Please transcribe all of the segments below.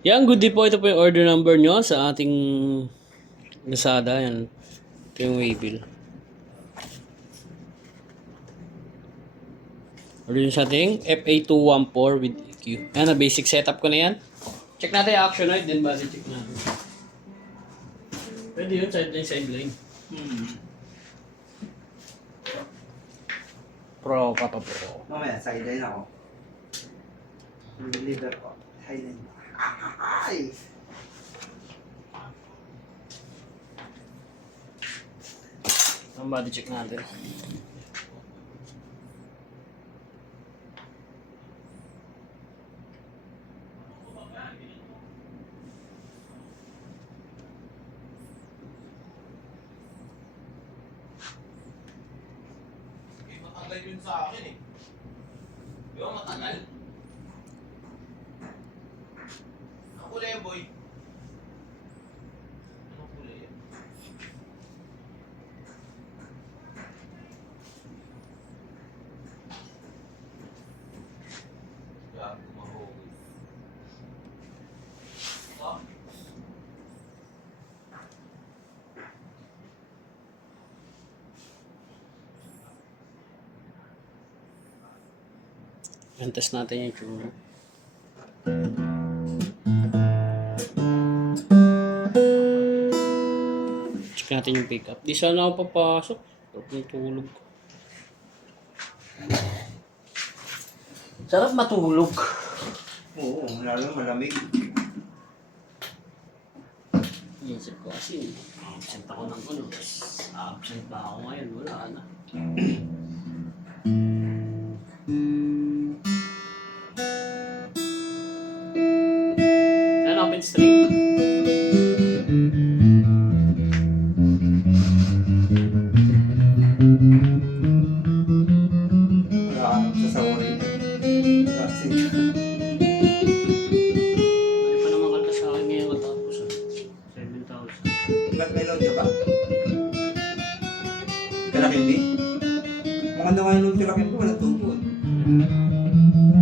Yan, good day po. Ito po yung order number nyo sa ating Lazada. Yan. Ito yung waybill. Order nyo sa ating FA214 with EQ. Yan, na basic setup ko na yan. Check natin yung actionoid, then body check natin. Pwede yun, sideline. Pro, papa pro. Mamaya, sideline ako. Deliver ko. Sideline. Ay! Ang body check natin. Matagal yun sa akin eh. Di ba matagal? Ang kulay yan, boy. Anong kulay yan? Gago, mahugay. Ah? Yan, test natin yung tsura. Check natin yung pickup. Di sana ako papasok. Sarap ng tulog. Sarap matulog. Oo, lalo malamig. Iisip ko kasi, absent ako ng ano. Absent ba ako ngayon? Wala na. Yan, open string. Wala kang sasawarin. Kasi, Dali pa naman kalta sa akin ngayon katapos. 7,000. ilan may load ka ba? Kalakimbi? Mukhang daw ngayon load kalakimbi, walang tubo eh.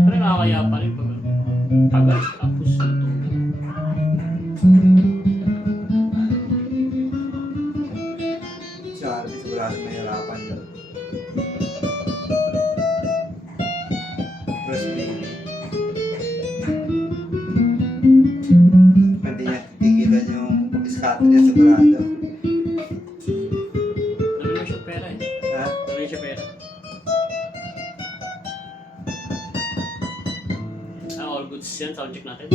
Pero nakakaya pa rin pag tagal tapos natulog. Siya, sigurado mahirapan yun. First day. Hindi niya tigilan yung scatter niya sigurado. Dami na siya pera eh. Ha? Dami na siya pera. All goods yan. Sound check natin.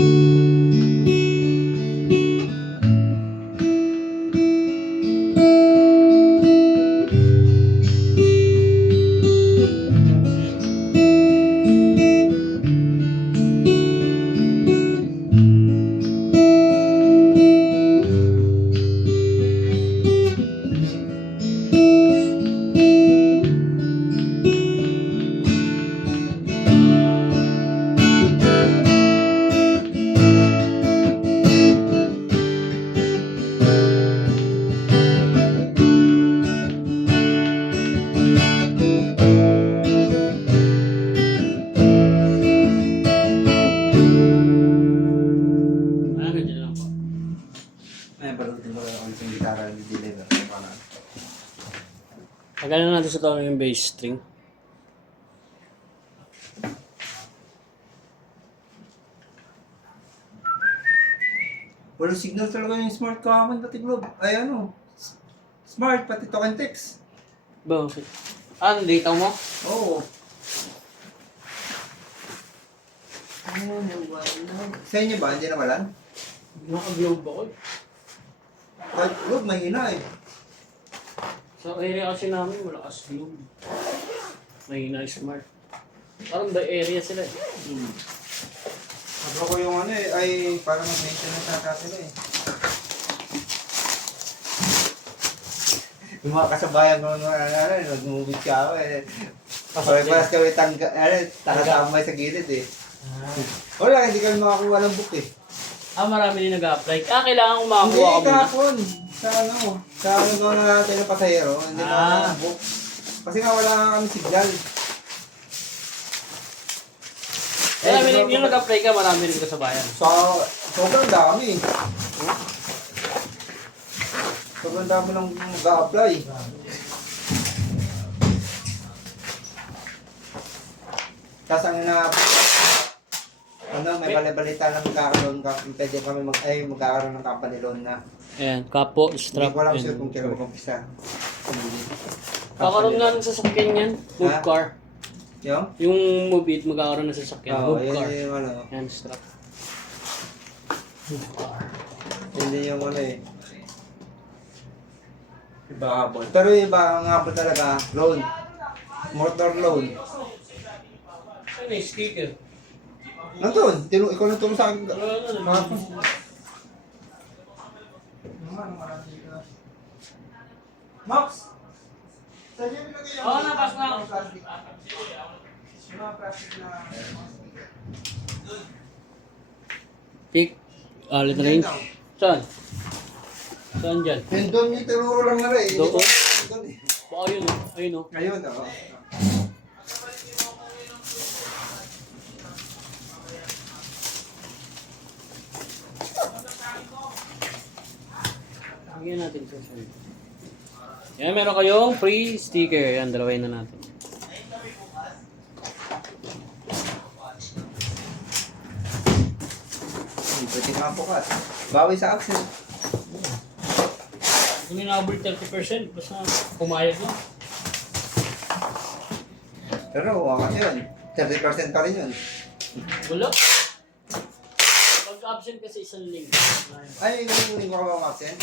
Ganyan lang po. Ay, balutin mo lang yung gitara ng deliver. Pagkano natin sa taon yung bass string. Walang signal talaga yung smart kahapon pati globe. Ay ano, smart pati talk and text. Bakit? Ah, ang data mo? Oo. Sa inyo ba? Hindi nawalan? Naka-globe ako eh. Kahit globe, mahina eh. Sa area kasi namin, malakas globe. Mahina smart. Parang by area sila eh. Sabi ko yung ano eh, ay parang mag-maintenance ata sila eh. Yung mga kasabayan ko, nag-movie ka ako eh. Paras kami takatambay sa gilid eh. Wala, hindi kami makakuha ng book eh. Ah, marami din nag-apply. Ah, kailangan Hindi, kumakuha ka muna. kahapon. Sa ano gawin na natin ng pasahero, hindi na ng book. Kasi nga wala nga kami signal. Marami rin, yung nag-apply ka, marami rin kasabayan. Sobrang dami. Sobrang dami lang mag-a-apply. Tapos ang may balita lang magkakaroon ka, pwede kami magkakaroon ng company loan na. Ayan, kapo, Hindi strap. ko alam and sure kung kailan short. mag-umpisa. Kakaroon nga ng sasakyan yan. Move Ha? car. Yung? Yung move it, magkakaroon ng sasakyan. Oo, Move car. yun yung ano. Ayan, strap. Move car. Hindi yung ano eh. Iba habol. Pero iba ang habol talaga, loan. Motor loan. Ano yung sticker? Nandun, ikaw nang tulong sa akin. Max! Saan yung nilagay yung... Oo, nabas na. Yung mga plastic na... Pick. Alit range. Saan? Saan dyan? Yun doon yung tinuro lang na rin. Doon? Doon eh. Baka yun, oh. Ayun, oh. Ayun, oo. Lagyan natin sa side. Yan, meron kayong free sticker. Yan, dalawain na natin. Pwede ka bukas. Bawi sa accent. Kung inabol 30%, basta pumayag mo. Pero kasi yun. 30% pa rin yun. Wala. Pag-absent kasi isang linggo. Ay, ngayong linggo ka bang absent?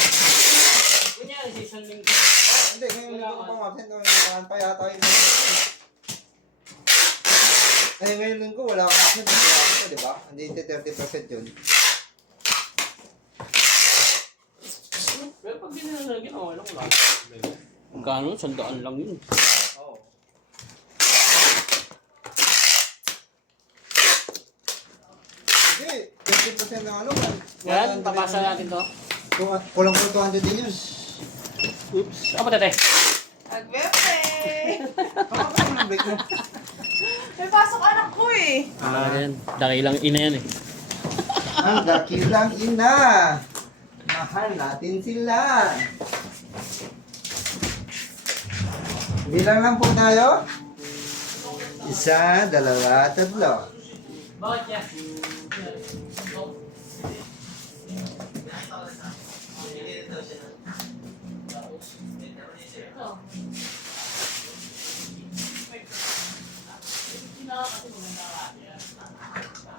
Kunyari sa isang linggo. Hindi, ngayong linggo ka bang absent. Nakakaan pa yata yun. Ay, ngayong linggo wala kang absent. Wala ka, di ba? Hindi 30% yun. Pero pag ginalagyan, okay lang, wala. Magkano? 100 lang yun. Oo. Hindi, 30% ng ano. Yan, papasa natin to. Kulang po 200 din yun. Oops. Apa tete? Agbepe! Baka pa naman break mo. May pasok anak ko eh. Yan. Dakilang ina yan eh. Ang dakilang ina. Mahal natin sila. Bilang lang po tayo. 1, 2, 3. Bakit yan?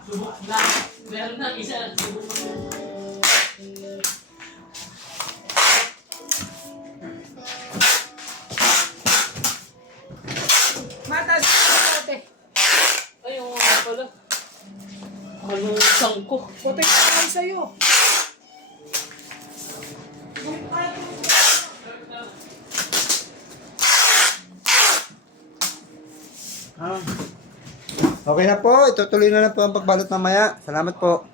Subok na. Meron na isa. Subok na. Matas! Ay, yung mga pala. Anong sangko? Puti ka naman sa'yo. Okay na po. Itutuloy na po ang pagbalot mamaya. Salamat po.